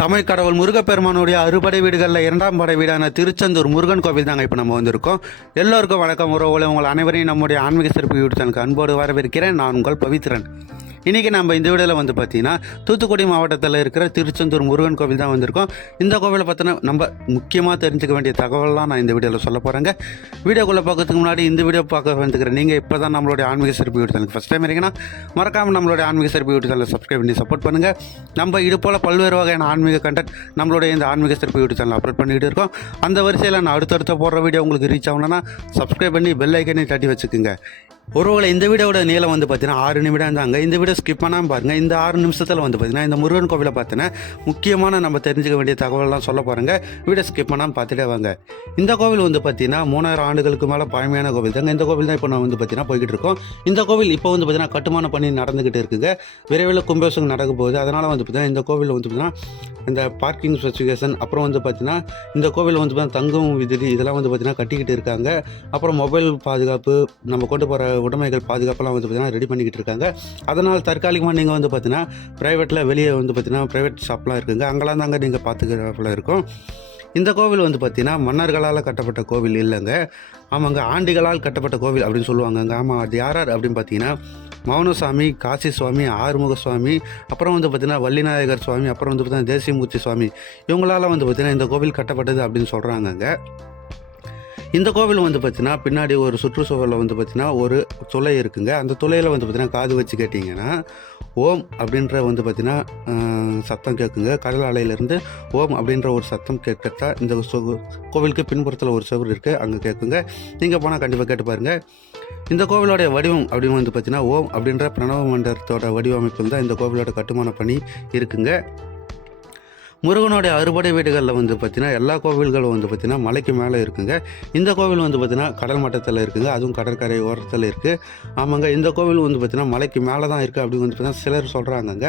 தமிழ் கடவுள் முருகப்பெருமானுடைய அறுபடை வீடுகளில் இரண்டாம் படை வீடான திருச்செந்தூர் முருகன் கோவில் தாங்க இப்போ நம்ம வந்திருக்கோம். எல்லோருக்கும் வணக்கம். உங்கள் அனைவரையும் நம்முடைய ஆன்மீக சிறப்பு யூடியூப் சேனலுக்கு அன்போடு வரவேற்கிறேன். நான் உங்கள் பவித்ரன். இன்றைக்கி நம்ம இந்த வீடியோவில் வந்து பார்த்திங்கன்னா தூத்துக்குடி மாவட்டத்தில் இருக்கிற திருச்செந்தூர் முருகன் கோவில் தான் வந்திருக்கோம். இந்த கோவிலை பார்த்தினா நம்ம முக்கியமாக தெரிஞ்சுக்க வேண்டிய தகவலாம் நான் இந்த வீடியோவில் சொல்ல போகிறேங்க. வீடியோக்குள்ளே பார்க்கறதுக்கு முன்னாடி இந்த வீடியோ பார்க்க வந்துக்கிறேன். நீங்கள் இப்போ தான் நம்மளுடைய ஆன்மீக சிறப்பு யூடியூப் சேனலுக்கு ஃபஸ்ட் டைம் இருக்கீங்கன்னா மறக்காமல் நம்மளுடைய ஆன்மீக சிறப்பு யூடியூப் சேனலை சப்ஸ்கிரைப் பண்ணி சப்போர்ட் பண்ணுங்கள். நம்ம இது போல் பல்வேறு வகையான ஆன்மீக கண்டென்ட் நம்மளுடைய இந்த ஆன்மீக சிறப்பு யூடியூப் சேனல் அப்லோட் பண்ணிகிட்டு இருக்கோம். அந்த வரிசையில் நான் அடுத்தடுத்த போடுற வீடியோ உங்களுக்கு ரீச் ஆகணும்னா சப்ஸ்கிரைப் பண்ணி பெல் ஐக்கனை தட்டி வச்சுக்கோங்க. ஒருவேளை இந்த வீடியோட நீளம் வந்து பார்த்தீங்கன்னா 6 நிமிடம் இருந்தாங்க. இந்த வீடியோ ஸ்கிப் பண்ணாமல் பாருங்கள். இந்த 6 நிமிஷத்தில் வந்து பார்த்தீங்கன்னா இந்த முருகன் கோவிலை பார்த்தீங்கன்னா முக்கியமான நம்ம தெரிஞ்சுக்க வேண்டிய தகவலாம் சொல்ல போகிறேங்க. வீடியோ ஸ்கிப் பண்ணாமல் பார்த்துட்டே வாங்க. இந்த கோவில் வந்து பார்த்தீங்கன்னா 3000 ஆண்டுகளுக்கு மேலே பழமையான கோவில் தாங்க. இந்த கோவில் தான் இப்போ நான் வந்து பார்த்தீங்கன்னா போய்கிட்டு இருக்கோம். இந்த கோவில் இப்போ வந்து பார்த்தீங்கன்னா கட்டுமான பணி நடந்துக்கிட்டு இருக்குங்க. விரைவில் கும்பாபிஷேகம் நடக்க போகுது. அதனால் வந்து பார்த்தீங்கன்னா இந்த கோவில் வந்து பார்த்தீங்கன்னா இந்த பார்க்கிங் ஸ்பெசிஃபிகேஷன், அப்புறம் வந்து பார்த்தீங்கன்னா இந்த கோவில் வந்து பார்த்தீங்கன்னா தங்கும் விதிரி இதெல்லாம் வந்து பார்த்தீங்கன்னா கட்டிக்கிட்டு இருக்காங்க. அப்புறம் மொபைல் பாதுகாப்பு, நம்ம கொண்டு போகிற உடைமைகள் பாதுகாப்பெல்லாம் வந்து பார்த்தீங்கன்னா ரெடி பண்ணிக்கிட்டு இருக்காங்க. அதனால் தற்காலிகமாக நீங்கள் வந்து பார்த்தீங்கன்னா ப்ரைவேட்டில் வெளியே வந்து பார்த்தீங்கன்னா ப்ரைவேட் ஷாப்லாம் இருக்குங்க. அங்கெல்லாம் தாங்க நீங்கள் பார்த்துக்கிறப்பல இருக்கும். இந்த கோவில் வந்து பார்த்தீங்கன்னா மன்னர்களால் கட்டப்பட்ட கோவில் இல்லைங்க. ஆமாங்க, ஆண்டிகளால் கட்டப்பட்ட கோவில் அப்படின்னு சொல்லுவாங்கங்க. ஆமாம், அது யார் அப்படின்னு பார்த்தீங்கன்னா மௌனசாமி, காசி சுவாமி, ஆறுமுக சுவாமி, அப்புறம் வந்து பார்த்திங்கன்னா வள்ளிநாயகர் சுவாமி, அப்புறம் வந்து பார்த்திங்கன்னா தேசியமூர்த்தி சுவாமி, இவங்களால் வந்து பார்த்திங்கன்னா இந்த கோவில் கட்டப்பட்டது அப்படின்னு சொல்கிறாங்கங்க. இந்த கோவில் வந்து பார்த்திங்கன்னா பின்னாடி ஒரு சுற்றுச்சூழலில் வந்து பார்த்திங்கன்னா ஒரு துளை இருக்குங்க. அந்த துளையில் வந்து பார்த்திங்கன்னா காது வச்சு கேட்டிங்கன்னா ஓம் அப்படின்ற வந்து பார்த்திங்கன்னா சத்தம் கேட்குங்க. கடல் அலையிலேருந்து ஓம் அப்படின்ற ஒரு சத்தம் கேட்கத்தான் இந்த கோவிலுக்கு பின்புறத்தில் ஒரு செவர் இருக்குது, அங்கே கேட்குங்க. நீங்கள் போனால் கண்டிப்பாக கேட்டு பாருங்கள். இந்த கோவிலோடைய வடிவம் அப்படின்னு வந்து பார்த்திங்கன்னா ஓம் அப்படின்ற பிரணவ மண்டலத்தோட வடிவமைப்பில் தான் இந்த கோவிலோட கட்டுமான பணி இருக்குங்க. முருகனுடைய அறுபடை வீடுகளில் வந்து பார்த்திங்கன்னா எல்லா கோவில்களும் வந்து பார்த்திங்கன்னா மலைக்கு மேலே இருக்குங்க. இந்த கோவில் வந்து பார்த்திங்கன்னா கடல் மட்டத்தில் இருக்குங்க, அதுவும் கடற்கரை ஓரத்தில் இருக்குது. ஆமாங்க, இந்த கோவில் வந்து பார்த்திங்கன்னா மலைக்கு மேலே தான் இருக்குது அப்படின்னு வந்து பார்த்திங்கன்னா சிலர் சொல்கிறாங்கங்க.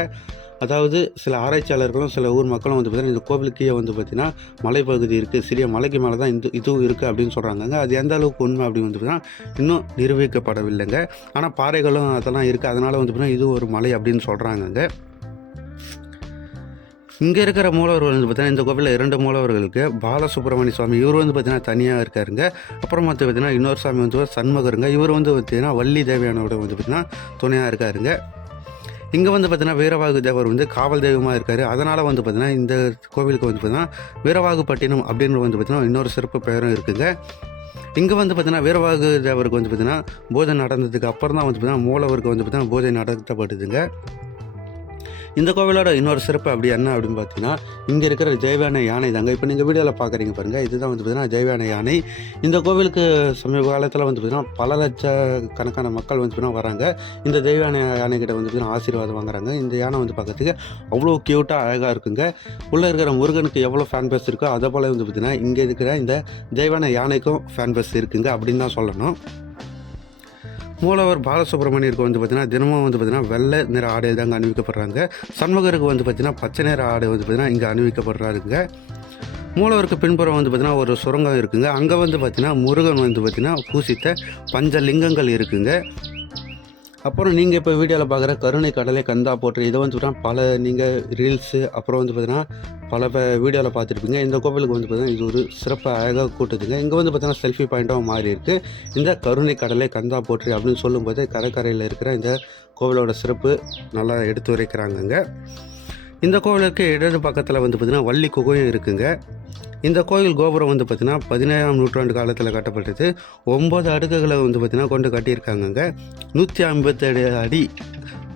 அதாவது சில ஆராய்ச்சியாளர்களும் சில ஊர் மக்களும் வந்து பார்த்திங்கன்னா இந்த கோவிலுக்கே வந்து பார்த்திங்கன்னா மலைப்பகுதி இருக்குது, சிறிய மலைக்கு மேலே தான் இதுவும் இருக்குது அப்படின்னு சொல்கிறாங்கங்க. அது எந்த அளவுக்கு உண்மை அப்படின்னு வந்து பார்த்திங்கன்னா இன்னும் நிரூபிக்கப்படவில்லைங்க. ஆனால் பாறைகளும் அதெல்லாம் இருக்குது, அதனால் வந்து பார்த்திங்கன்னா இது ஒரு மலை அப்படின்னு சொல்கிறாங்கங்க. இங்கே இருக்கிற மூலவர்கள் வந்து பார்த்தீங்கன்னா இந்த கோவிலில் 2 மூலவர்களுக்கு பாலசுப்ரமணிய சுவாமி, இவர் வந்து பார்த்தீங்கன்னா தனியாக இருக்காருங்க. அப்புறம் வந்து பார்த்தீங்கன்னா இன்னொரு சாமி வந்து சண்முகருங்க, இவர் வந்து பார்த்தீங்கன்னா வள்ளி தேவியானோட வந்து பார்த்தீங்கன்னா துணையாக இருக்காருங்க. இங்கே வந்து பார்த்தீங்கன்னா வீரவாகு தேவர் வந்து காவல் தெய்வமாக இருக்கார். அதனால் வந்து பார்த்தீங்கன்னா இந்த கோவிலுக்கு வந்து பார்த்தீங்கன்னா வீரவாகுப்பட்டினம் அப்படின்னு வந்து பார்த்தீங்கன்னா இன்னொரு சிறப்பு பெயரும் இருக்குங்க. இங்கே வந்து பார்த்தீங்கன்னா வீரவாகு தேவருக்கு வந்து பார்த்தீங்கன்னா பூஜை நடந்ததுக்கு அப்புறம் தான் வந்து பார்த்தீங்கன்னா மூலவருக்கு வந்து பார்த்தீங்கன்னா பூஜை நடத்தப்படுதுங்க. இந்த கோவிலோட இன்னொரு சிறப்பு அப்படி என்ன அப்படின்னு பார்த்தீங்கன்னா இங்கே இருக்கிற ஜெய்வான யானை தாங்க. இப்போ நீங்கள் வீடியோவில் பார்க்குறீங்க பாருங்கள், இதுதான் வந்து பார்த்தீங்கன்னா ஜெய்வான யானை. இந்த கோவிலுக்கு சமீப காலத்தில் வந்து பார்த்தீங்கன்னா பல லட்சக்கணக்கான மக்கள் வந்து பார்த்தீங்கன்னா வராங்க. இந்த ஜெய்வான யானைக்கிட்ட வந்து பார்த்தீங்கன்னா ஆசீர்வாதம் வாங்குறாங்க. இந்த யானை வந்து பார்க்கறதுக்கு அவ்வளோ க்யூட்டாக அழகாக இருக்குங்க. உள்ளே இருக்கிற முருகனுக்கு எவ்வளோ ஃபேன் பேஸ் இருக்கோ அதை போல் வந்து பார்த்தீங்கன்னா இங்கே இருக்கிற இந்த ஜெய்வான யானைக்கும் ஃபேன் பேஸ் இருக்குங்க அப்படின்னு தான் சொல்லணும். மூலவர் பாலசுப்ரமணியருக்கு வந்து பார்த்திங்கன்னா தினமும் வந்து பார்த்திங்கன்னா வெள்ளை நிற ஆடை தாங்க அணிவிக்கப்படுறாங்க. சண்முகருக்கு வந்து பார்த்திங்கன்னா பச்சை நிற ஆடை வந்து பார்த்திங்கன்னா இங்கே அணிவிக்கப்படுறாருங்க. மூலவருக்கு பின்புறம் வந்து பார்த்திங்கன்னா ஒரு சுரங்கம் இருக்குங்க. அங்கே வந்து பார்த்திங்கன்னா முருகன் வந்து பார்த்திங்கன்னா பூசித்த பஞ்சலிங்கங்கள் இருக்குங்க. அப்புறம் நீங்கள் இப்போ வீடியோவில் பார்க்குற கருணை கடலை கந்தா போட்டு இதை வந்து பார்த்தீங்கன்னா பல நீங்கள் ரீல்ஸு அப்புறம் வந்து பார்த்திங்கன்னா பல வீடியோவில் பார்த்துருப்பீங்க. இந்த கோவிலுக்கு வந்து பார்த்திங்கன்னா இது ஒரு சிறப்பு அழகாக கூட்டுதுங்க. இங்கே வந்து பார்த்திங்கன்னா செல்ஃபி பாயிண்ட்டாகவும் மாறி இருக்குது. இந்த கருணை கடலை கந்தா போற்றி அப்படின்னு சொல்லும்போது கடற்கரையில் இருக்கிற இந்த கோவிலோட சிறப்பு நல்லா எடுத்து உரைக்கிறாங்கங்க. இந்த கோவிலுக்கு இடது பக்கத்தில் வந்து பார்த்திங்கன்னா வள்ளி குகையும் இருக்குங்க. இந்த கோயில் கோபுரம் வந்து பார்த்திங்கன்னா 17ஆம் நூற்றாண்டு காலத்தில் கட்டப்பட்டது. 9 அடுக்குகளை வந்து பார்த்திங்கன்னா கொண்டு கட்டியிருக்காங்கங்க. 157 அடி.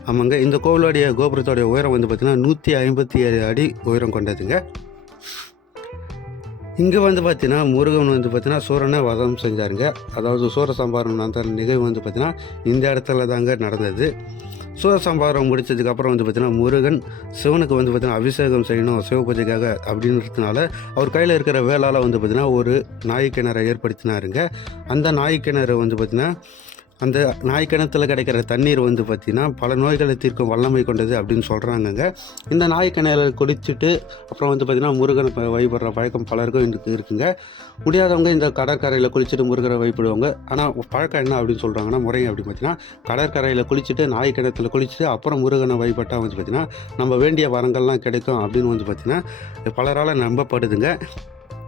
ஆமாங்க, இந்த கோவிலோடைய கோபுரத்தோடைய உயரம் வந்து பார்த்திங்கன்னா 157 அடி உயரம் கொண்டதுங்க. இங்கே வந்து பார்த்திங்கன்னா முருகன் வந்து பார்த்திங்கன்னா சூரனை வதம் செஞ்சாருங்க. அதாவது சூரசம்ஹாரம் அந்த நிகழ்வு வந்து பார்த்திங்கன்னா இந்த இடத்துல தாங்க நடந்தது. சூரசம்ஹாரம் முடித்ததுக்கப்புறம் வந்து பார்த்திங்கன்னா முருகன் சிவனுக்கு வந்து பார்த்திங்கன்னா அபிஷேகம் செய்யணும் சிவபூஜைக்காக அப்படின்றதுனால அவர் கையில் இருக்கிற வேளால் வந்து பார்த்திங்கன்னா ஒரு நாய்க்கிணறை ஏற்படுத்தினாருங்க. அந்த நாய்க்கிணறு வந்து பார்த்திங்கன்னா அந்த நாய் கிணத்துல கிடைக்கிற தண்ணீர் வந்து பார்த்திங்கன்னா பல நோய்களை தீர்க்கும் வல்லமை கொண்டது அப்படின்னு சொல்கிறாங்கங்க. இந்த நாய் கிணறு குடிச்சிட்டு அப்புறம் வந்து பார்த்திங்கன்னா முருகனை வழிபடுற பழக்கம் பலருக்கும் இருக்குங்க. முடியாதவங்க இந்த கடற்கரையில் குளிச்சுட்டு முருகனை வழிபடுவாங்க. ஆனால் பழக்கம் என்ன அப்படின்னு சொல்கிறாங்கன்னா, முறை அப்படின்னு பார்த்தீங்கன்னா, கடற்கரையில் குளிச்சுட்டு நாய் கிணத்துல குளிச்சுட்டு அப்புறம் முருகனை வழிபட்டால் வந்து பார்த்திங்கன்னா நம்ம வேண்டிய வரங்கள்லாம் கிடைக்கும் அப்படின்னு வந்து பார்த்திங்கன்னா பலரால் நம்பப்படுதுங்க.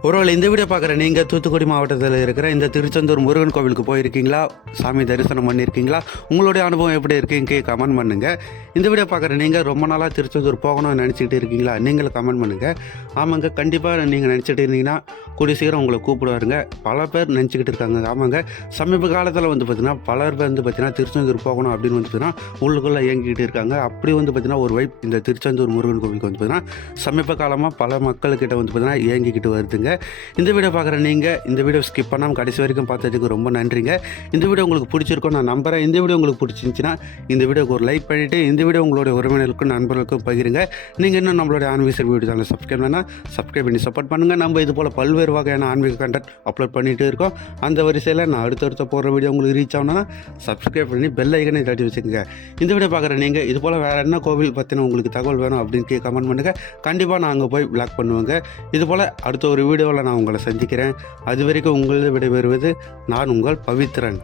ஒருவேளை இந்த வீடியோ பார்க்குற நீங்கள் தூத்துக்குடி மாவட்டத்தில் இருக்கிற இந்த திருச்செந்தூர் முருகன் கோவிலுக்கு போயிருக்கீங்களா, சாமி தரிசனம் பண்ணியிருக்கீங்களா, உங்களுடைய அனுபவம் எப்படி இருக்குங்க கமெண்ட் பண்ணுங்கள். இந்த வீடியோ பார்க்குற நீங்கள் ரொம்ப நாளாக திருச்செந்தூர் போகணும்னு நினச்சிக்கிட்டு இருக்கீங்களா, நீங்களும் கமெண்ட் பண்ணுங்கள். ஆமாங்க, கண்டிப்பாக நீங்கள் நினச்சிட்டு இருந்தீங்கன்னா கூடிய சீக்கிரம் உங்களை கூப்பிடுவாருங்க. பல பேர் நினச்சிக்கிட்டு இருக்காங்க. ஆமாங்க, சமீப காலத்தில் வந்து பார்த்திங்கன்னா பலர் வந்து பார்த்திங்கன்னா திருச்செந்தூர் போகணும் அப்படின்னு வந்து பார்த்திங்கன்னா உள்ளுக்குள்ளே இயங்கிக்கிட்டு இருக்காங்க. அப்படி வந்து பார்த்திங்கன்னா ஒரு வைப் இந்த திருச்செந்தூர் முருகன் கோவிலுக்கு வந்து பார்த்திங்கன்னா சமீப காலமாக பல மக்கள்கிட்ட வந்து பார்த்திங்கன்னா இயங்கிக்கிட்டு வருதுங்க. இந்த வீடியோ பார்க்குற நீங்கள் இந்த வீடியோ ஸ்கிப் பண்ணாமல் கடைசி வரைக்கும் பார்த்ததுக்கு ரொம்ப நன்றிங்க. இந்த வீடியோ உங்களுக்கு பிடிச்சிருக்கும் நான் நம்புகிறேன். இந்த வீடியோ உங்களுக்கு பிடிச்சிருந்துச்சின்னா இந்த வீடியோக்கு ஒரு லைக் பண்ணிவிட்டு இந்த வீடியோ உங்களுடைய உறவினர்களுக்கும் நண்பர்களுக்கும் பகிருங்க. நீங்கள் இன்னும் நம்மளுடைய ஆன்மீக வீடியோ சேனலை சப்ஸ்கிரைப் பண்ணால் சப்ஸ்கிரைப் பண்ணி சப்போர்ட் பண்ணுங்கள். நம்ம இது போல் பல்வேறு வகையான ஆன்மீக கண்டென்ட் அப்லோட் பண்ணிகிட்டு இருக்கோம். அந்த வரிசையில் நான் அடுத்தடுத்த போடுற வீடியோ உங்களுக்கு ரீச் ஆகணும்னா சப்ஸ்கிரைப் பண்ணி பெல் ஐக்கனை தட்டி வச்சுக்கோங்க. இந்த வீடியோ பார்க்குற நீங்கள் இது போல் வேறு என்ன கோவில் பற்றின உங்களுக்கு தகவல் வேணும் அப்படின்னு கமெண்ட் பண்ணுங்கள். கண்டிப்பாக நான் அங்கே போய் பிளாக் பண்ணுவேங்க. இது போல் அடுத்த ஒரு வீடியோவில் நான் உங்களை சந்திக்கிறேன். அது வரைக்கும் உங்களை விடைபெறுவது நான் உங்கள் பவித்ரன்.